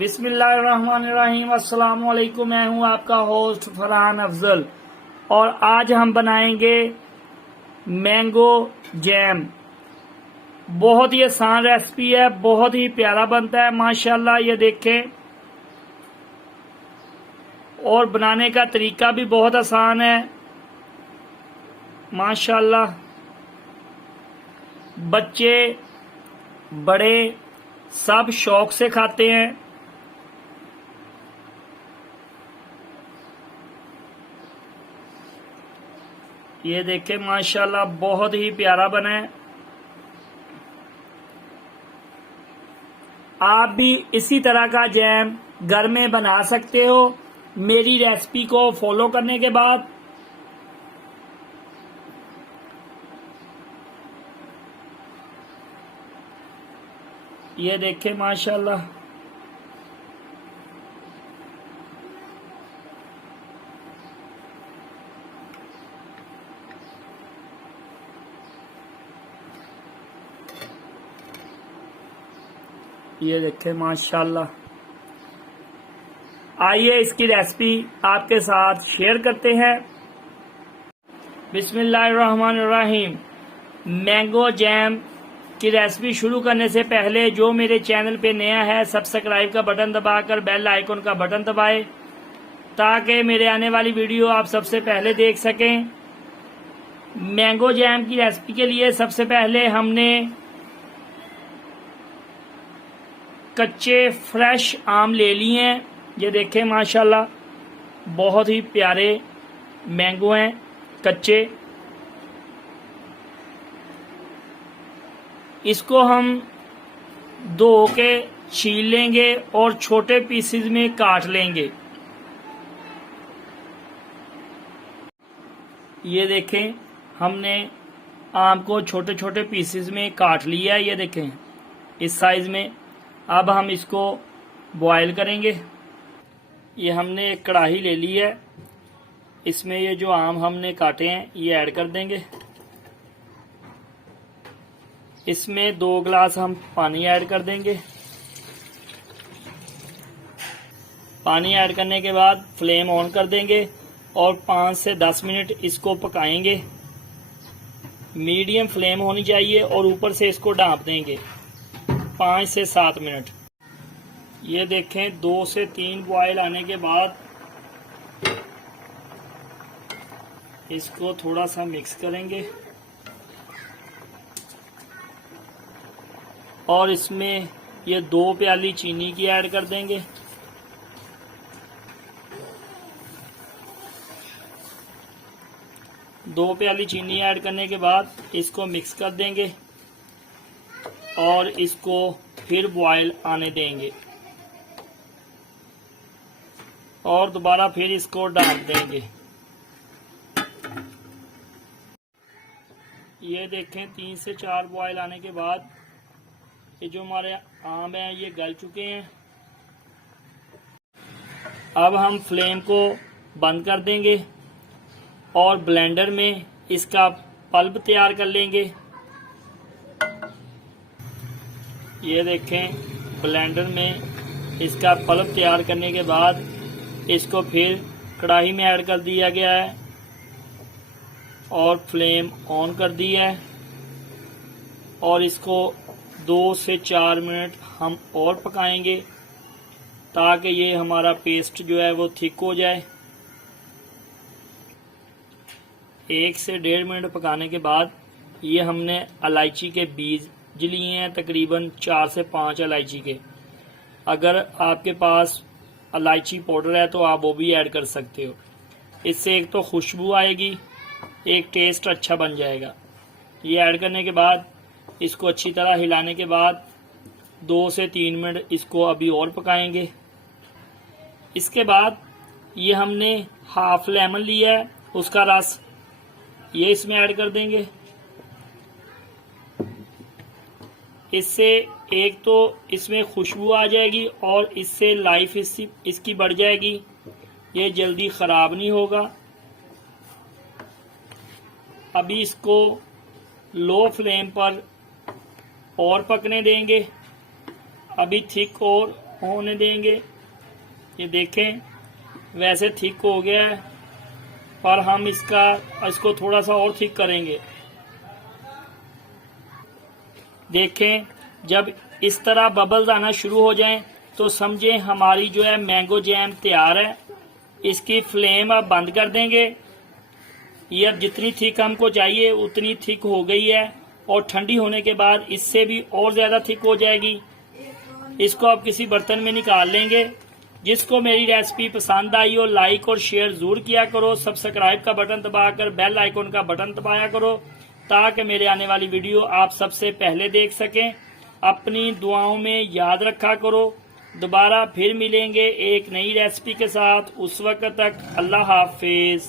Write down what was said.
बिस्मिल्लाहिर्रहमानिर्रहीम। अस्सलाम वालेकुम। मैं हूं आपका होस्ट फरहान अफजल और आज हम बनाएंगे मैंगो जैम। बहुत ही आसान रेसिपी है, बहुत ही प्यारा बनता है माशाल्लाह। ये देखें, और बनाने का तरीका भी बहुत आसान है माशाल्लाह। बच्चे बड़े सब शौक से खाते हैं। ये देखें माशाल्लाह, बहुत ही प्यारा बना है। आप भी इसी तरह का जैम घर में बना सकते हो मेरी रेसिपी को फॉलो करने के बाद। ये देखें माशाल्लाह, ये देखें माशाल्लाह। आइए इसकी रेसिपी आपके साथ शेयर करते हैं। बिस्मिल्लाहिर्रहमानिर्रहीम। मैंगो जैम की रेसिपी शुरू करने से पहले जो मेरे चैनल पे नया है, सब्सक्राइब का बटन दबाकर बेल आइकन का बटन दबाएं ताकि मेरे आने वाली वीडियो आप सबसे पहले देख सकें। मैंगो जैम की रेसिपी के लिए सबसे पहले हमने कच्चे फ्रेश आम ले लिए हैं। ये देखें माशाल्लाह, बहुत ही प्यारे मैंगो हैं कच्चे। इसको हम धो के छील लेंगे और छोटे पीसेस में काट लेंगे। ये देखें, हमने आम को छोटे छोटे पीसेस में काट लिया है। ये देखें इस साइज में। अब हम इसको बॉयल करेंगे। ये हमने एक कढ़ाई ले ली है, इसमें ये जो आम हमने काटे हैं ये ऐड कर देंगे। इसमें 2 गिलास हम पानी ऐड कर देंगे। पानी ऐड करने के बाद फ्लेम ऑन कर देंगे और 5 से 10 मिनट इसको पकाएंगे। मीडियम फ्लेम होनी चाहिए और ऊपर से इसको ढाँप देंगे 5 से 7 मिनट। ये देखें 2 से 3 बॉयल आने के बाद इसको थोड़ा सा मिक्स करेंगे और इसमें ये 2 प्याली चीनी की ऐड कर देंगे। दो प्याली चीनी ऐड करने के बाद इसको मिक्स कर देंगे और इसको फिर बॉयल आने देंगे और दोबारा फिर इसको ढाँप देंगे। ये देखें 3 से 4 बॉयल आने के बाद ये जो हमारे आम हैं ये गल चुके हैं। अब हम फ्लेम को बंद कर देंगे और ब्लेंडर में इसका पल्प तैयार कर लेंगे। ये देखें ब्लेंडर में इसका पल्प तैयार करने के बाद इसको फिर कढ़ाई में ऐड कर दिया गया है और फ्लेम ऑन कर दी है और इसको 2 से 4 मिनट हम और पकाएंगे ताकि ये हमारा पेस्ट जो है वो थिक हो जाए। 1 से 1.5 मिनट पकाने के बाद ये हमने इलायची के बीज लिए हैं, तकरीबन 4 से 5 इलायची के। अगर आपके पास इलायची पाउडर है तो आप वो भी ऐड कर सकते हो। इससे एक तो खुशबू आएगी, एक टेस्ट अच्छा बन जाएगा। ये ऐड करने के बाद इसको अच्छी तरह हिलाने के बाद 2 से 3 मिनट इसको अभी और पकाएंगे। इसके बाद ये हमने हाफ लेमन लिया है, उसका रस ये इसमें ऐड कर देंगे। इससे एक तो इसमें खुशबू आ जाएगी और इससे लाइफ इसकी बढ़ जाएगी, ये जल्दी ख़राब नहीं होगा। अभी इसको लो फ्लेम पर और पकने देंगे। अभी थिक और होने देंगे। ये देखें वैसे थिक हो गया है, पर हम इसको थोड़ा सा और थिक करेंगे। देखें जब इस तरह बबल्स आना शुरू हो जाएं तो समझें हमारी जो है मैंगो जैम तैयार है। इसकी फ्लेम अब बंद कर देंगे। ये अब जितनी थिक हमको चाहिए उतनी थिक हो गई है और ठंडी होने के बाद इससे भी और ज्यादा थिक हो जाएगी। इसको अब किसी बर्तन में निकाल लेंगे। जिसको मेरी रेसिपी पसंद आई हो लाइक और शेयर जरूर किया करो। सब्सक्राइब का बटन दबाकर बेल आइकन का बटन दबाया करो ताकि मेरे आने वाली वीडियो आप सबसे पहले देख सकें। अपनी दुआओं में याद रखा करो। दोबारा फिर मिलेंगे एक नई रेसिपी के साथ। उस वक्त तक अल्लाह हाफिज।